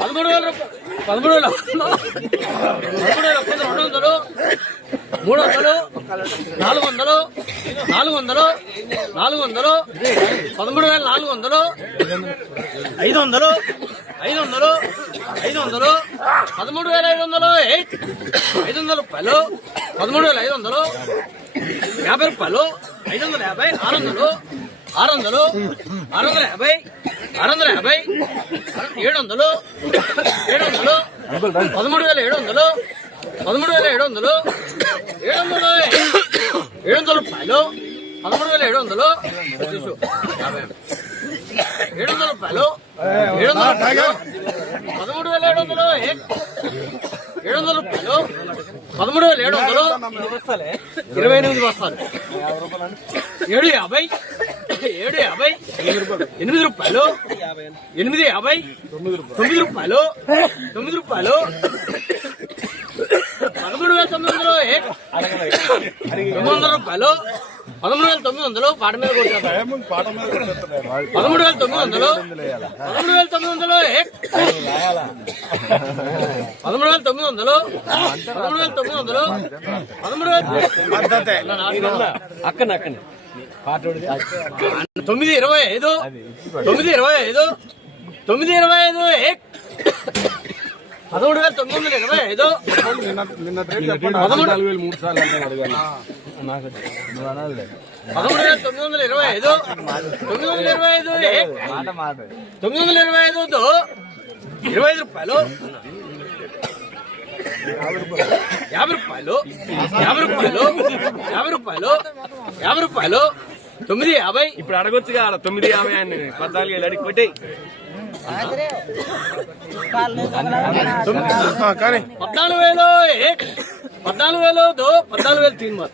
పదమూడు వేల పదమూడు వేల పదమూడు వేల వందలు, రెండు వందలు మూడు వందలు నాలుగు వందలు నాలుగు వందలు నాలుగు వందలు పదమూడు వేల నాలుగు వందలు ఐదు వందలు ఐదు వందలు ఐదు వందలు పదమూడు వేల ఐదు వందలు ఎయిట్ ఐదు వందల రూపాయలు పదమూడు వేల ఐదు వందలు యాభై రూపాయలు ఐదు వందల యాభై ఆరు వందలు ఆరు వందలు. ఆరు వందల యాభై ఆరు వందల యాభై ఏడు వందలు. ఏడు వందలు. పదమూడు వేల ఏడు వందలు. పదమూడు వేల ఏడు వందలు. ఏడు వందలు. ఏడు వందల రూపాయలు. పదమూడు వేల ఏడు వందలు. యాభై. ఏడు వందల రూపాయలు. ఏడు వందల రూపాయలు. పదమూడు వేల ఏడు వందలు. ఏడు వందల రూపాయలు. పదమూడు వేల ఏడు వందలు. ఇరవై ఎనిమిది బస్తాలు. ఏడు యాభై. ఏడు యాభై ఎనిమిది రూపాయలు ఎనిమిది యాభై తొమ్మిది రూపాయలు తొమ్మిది రూపాయలు పదమూడు వేల తొమ్మిది వందలు? తొమ్మిది వందల రూపాయలు పదమూడు వేల తొమ్మిది వందలు పాట మీద పదమూడు వేల తొమ్మిది వందలు పదమూడు వేల తొమ్మిది వందలు? పదమూడు వేల తొమ్మిది వందలు పదమూడు వేల తొమ్మిది వందలు పదమూడు వేల అక్కన అక్కన తొమ్మిది ఇరవై ఐదు. తొమ్మిది ఇరవై ఐదు. తొమ్మిది ఇరవై ఐదు. పదమూడు వేల తొమ్మిది వందల ఇరవై ఐదు. పదమూడు. పదమూడు వేల తొమ్మిది వందల ఇరవై ఐదు. తొమ్మిది వందల ఇరవై ఐదు. తొమ్మిది వందల ఇరవై ఐదు ఇరవై ఐదు రూపాయలు. యాభై రూపాయలు. యాభై రూపాయలు? యాభై రూపాయలు? యాభై రూపాయలు? తొమ్మిది యాభై? ఇప్పుడు అడగొచ్చు కదా తొమ్మిది యాభై అని పద్నాలుగు వేలు అడిగి కొట్టి పద్నాలుగు వేలు? పద్నాలుగు వేలు దో పద్నాలుగు వేలు తీన్ మరి